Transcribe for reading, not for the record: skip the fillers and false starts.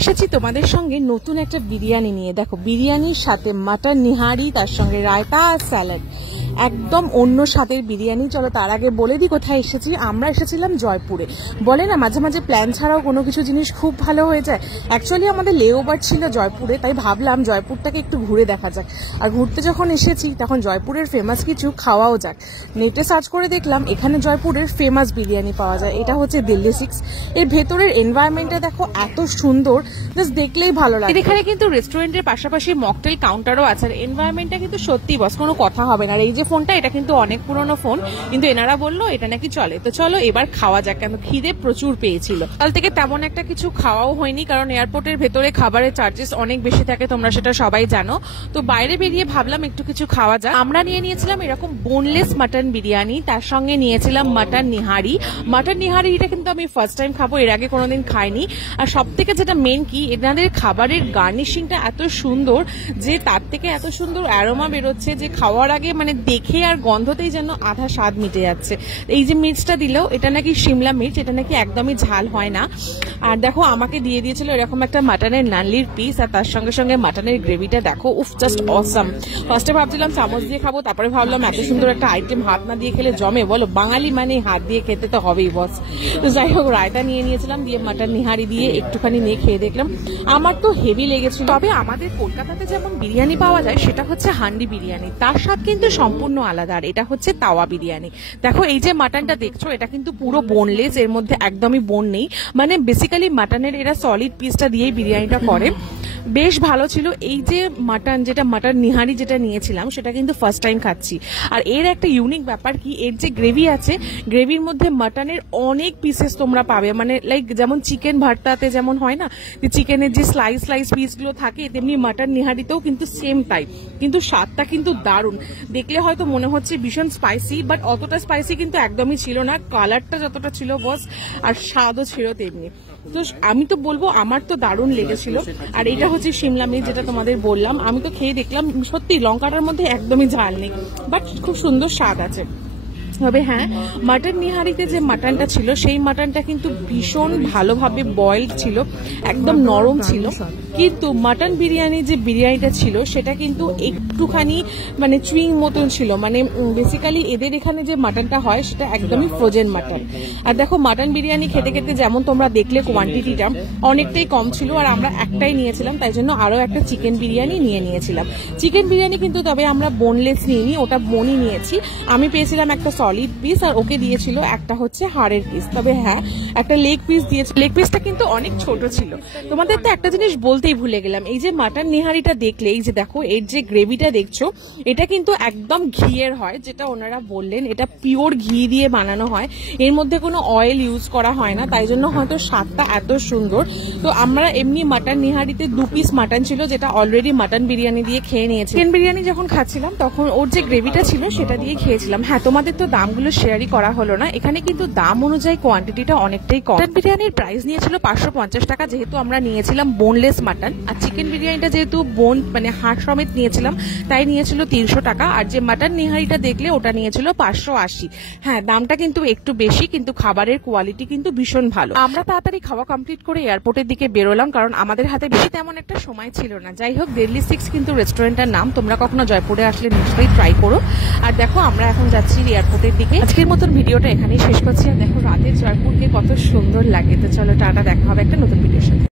এসেছি তোমাদের সঙ্গে নতুন একটা বিরিয়ানি নিয়ে। দেখো, বিরিয়ানির সাথে মাটন নিহারি, তার সঙ্গে রায়তা আর স্যালাড, একদম অন্য স্বাদের বিরিয়ানি। চলো তার আগে বলে দিই কোথায় এসেছি। আমরা এসেছিলাম জয়পুরে। বলে না মাঝে মাঝে প্ল্যান ছাড়াও কোনো কিছু জিনিস খুব ভালো হয়ে যায়। অ্যাকচুয়ালি আমাদের লেওভার ছিল জয়পুরে, তাই ভাবলাম জয়পুরটাকে একটু ঘুরে দেখা যাক। আর ঘুরতে যখন এসেছি তখন জয়পুরের ফেমাস কিছু খাওয়াও যাক। নেটে সার্চ করে দেখলাম এখানে জয়পুরের ফেমাস বিরিয়ানি পাওয়া যায়। এটা হচ্ছে দিল্লি 6। এর ভেতরের এনভায়রনমেন্টটা দেখো এত সুন্দর, জাস্ট দেখলেই ভালো লাগে। এখানে কিন্তু রেস্টুরেন্টের পাশাপাশি মকটেল কাউন্টারও আছে। আর এনভায়রনমেন্টটা কিন্তু সত্যি বস, কোনো কথা হবে না। আর এই যে ফোনটা, এটা কিন্তু অনেক পুরনো ফোন, কিন্তু এনারা বললো এটা নাকি চলে। তো চলো এবার খাওয়া যাক, কেন খিদে প্রচুর পেয়েছিল। কাল থেকে তেমন একটা কিছু খাওয়াও হয়নি, কারণ এয়ারপোর্টের ভেতরে খাবারের চার্জেস অনেক বেশি থাকে, তোমরা সেটা সবাই জানো। তো বাইরে বেরিয়ে ভাবলাম একটু কিছু খাওয়া যাক। আমরা নিয়েছিলাম এরকম বোনলেস মাটন বিরিয়ানি, তার সঙ্গে নিয়েছিলাম মাটন নিহারি। মাটন নিহারিটা কিন্তু আমি ফার্স্ট টাইম খাবো, এর আগে কোনোদিন খাইনি। আর সব থেকে যেটা মেন কি, এনাদের খাবারের গার্নিশিংটা এত সুন্দর যে তার থেকে এত সুন্দর অ্যারোমা বেরোচ্ছে যে খাওয়ার আগে মানে দেখে আর গন্ধতেই যেন আধা স্বাদ মিটে যাচ্ছে। এই যে মির্চটা দিলেও, এটা নাকি শিমলা মির্চ, এটা নাকি একদমই ঝাল হয় না। আর দেখো আমাকে দিয়ে দিয়েছিল এরকম একটা মাটনের নানলির পিস, আর তার সঙ্গে সঙ্গে মাটনের গ্রেভিটা দেখো, উফ জাস্ট অসাম। ফার্স্টে ভাবছিলাম চামচ দিয়ে খাবো, তারপরে ভাবলাম এত সুন্দর একটা আইটেম হাত না দিয়ে খেলে জমে বলো, বাঙালি মানে হাত দিয়ে খেতে তো হবেই বস। তো যাই হোক, রায়তা নিয়েছিলাম, দিয়ে মাটন নিহারি দিয়ে একটুখানি নিয়ে খেয়ে দেখলাম, আমার তো হেভি লেগেছিল। তবে আমাদের কলকাতাতে যেমন বিরিয়ানি পাওয়া যায় সেটা হচ্ছে হান্ডি বিরিয়ানি, তার স্বাদ কিন্তু সম্পূর্ণ আলাদা। আর এটা হচ্ছে তাওয়া বিরিয়ানি। দেখো এই যে মাটনটা দেখছো, এটা কিন্তু পুরো বোনলেস, এর মধ্যে একদমই বোন নেই। মানে বেসিক্যালি মাটনের এরা সলিড পিসটা দিয়েই বিরিয়ানিটা করে, বেশ ভালো ছিল। এই যে মাটন, যেটা মাটন নিহারি যেটা নিয়েছিলাম, সেটা কিন্তু ফার্স্ট টাইম খাচ্ছি। আর এর একটা ইউনিক ব্যাপার কি, এর যে গ্রেভি আছে, গ্রেভির মধ্যে মাটনের অনেক পিসেস তোমরা পাবে। মানে লাইক যেমন চিকেন ভর্তাতে যেমন হয় না, যে চিকেনের যে স্লাইস পিসগুলো থাকে, তেমনি মাটন নিহারিতেও কিন্তু সেম তাই। কিন্তু স্বাদটা কিন্তু দারুণ। দেখলে হয়তো মনে হচ্ছে ভীষণ স্পাইসি, বাট অতটা স্পাইসি কিন্তু একদমই ছিল না। কালারটা যতটা ছিল বস, আর স্বাদও ছিল তেমনি। তো আমি তো বলবো আমার তো দারুণ লেগেছিল। আর এটা হচ্ছে শিমলা মির্চ, যেটা তোমাদের বললাম। আমি তো খেয়ে দেখলাম, সত্যি লঙ্কাটার মধ্যে একদমই ঝাল নেই, বাট খুব সুন্দর স্বাদ আছে। তবে হ্যাঁ, মাটন নিহারিতে যে মাটনটা ছিল, সেই মাটনটা কিন্তু ভীষণ ভালোভাবে বয়েলড ছিল, একদম নরম ছিল। কিন্তু মাটন বিরিয়ানি যে বিরিয়ানিটা ছিল, সেটা কিন্তু একটুখানি মানে চুইং মতন ছিল। মানে বেসিক্যালি এদের এখানে যে মাটনটা হয় সেটা একদমই ফ্রোজেন মাটন। আর দেখো মাটন বিরিয়ানি খেতে খেতে যেমন তোমরা দেখলে কোয়ান্টিটিটা অনেকটাই কম ছিল, আর আমরা একটাই নিয়েছিলাম, তাই জন্য আরো একটা চিকেন বিরিয়ানি নিয়েছিলাম। চিকেন বিরিয়ানি কিন্তু তবে আমরা বোনলেস নিইনি, ওটা বোনই নিয়েছি। আমি পেয়েছিলাম একটা সলিড পিস, আর ওকে দিয়েছিল একটা হচ্ছে হাড়ের পিস। তবে হ্যাঁ, একটা লেগ পিস দিয়েছে, লেগ পিসটা কিন্তু অনেক ছোট ছিল। তোমাদের তো একটা জিনিস বলতেই ভুলে গেলাম, এই যে মাটন নিহারিটা দেখলে, এই যে দেখো এর যে গ্রেভিটা দেখছো, এটা কিন্তু একদম ঘিয়ের হয়, যেটা ওনারা বললেন এটা পিওর ঘি দিয়ে বানানো হয়, এর মধ্যে কোনো অয়েল ইউজ করা হয় না, তাই জন্য হয়তো স্বাদটা এত সুন্দর। তো আমরা এমনি মাটন নিহারিতে 2 পিস মাটন ছিল, যেটা অলরেডি মাটন বিরিয়ানি দিয়ে খেয়ে নিয়েছি। চিকেন বিরিয়ানি যখন খাচ্ছিলাম তখন ওর যে গ্রেভিটা ছিল সেটা দিয়ে খেয়েছিলাম। হ্যাঁ, তোমাদের তো দামগুলো শেয়ারই করা হলো না। এখানে কিন্তু দাম অনুযায়ী কোয়ান্টিটিটা অনেকটাই কম। মাটন বিরিয়ানির প্রাইস নিয়েছিল 550 টাকা, যেহেতু আমরা নিয়েছিলাম বোনলেস মাটন। আর চিকেন বিরিয়ানিটা যেহেতু বোন মানে হাড় সমেত নিয়েছিলাম, তাই নিয়েছিল 300 টাকা। আর যে মাটন নিহারিটা দেখলে, ওটা নিয়েছিল 580। হ্যাঁ, দামটা কিন্তু একটু বেশি, কিন্তু খাবারের কোয়ালিটি কিন্তু ভীষণ ভালো। আমরা তাড়াতাড়ি খাওয়া কমপ্লিট করে এয়ারপোর্টের দিকে বেরোলাম, কারণ আমাদের হাতে বেশি তেমন একটা সময় ছিল না। যাই হোক, দিল্লি 6 কিন্তু রেস্টুরেন্টের নাম। তোমরা কখনো জয়পুরে আসলে নিশ্চয়ই ট্রাই করো। আর দেখো আমরা এখন যাচ্ছি এয়ারপোর্টের দিকে। আজকের মতন ভিডিওটা এখানেই শেষ করছি। আর দেখো রাতের জয়পুরকে কত সুন্দর লাগে। তো চলো টাটা, দেখা হবে একটা নতুন ভিডিওর সাথে।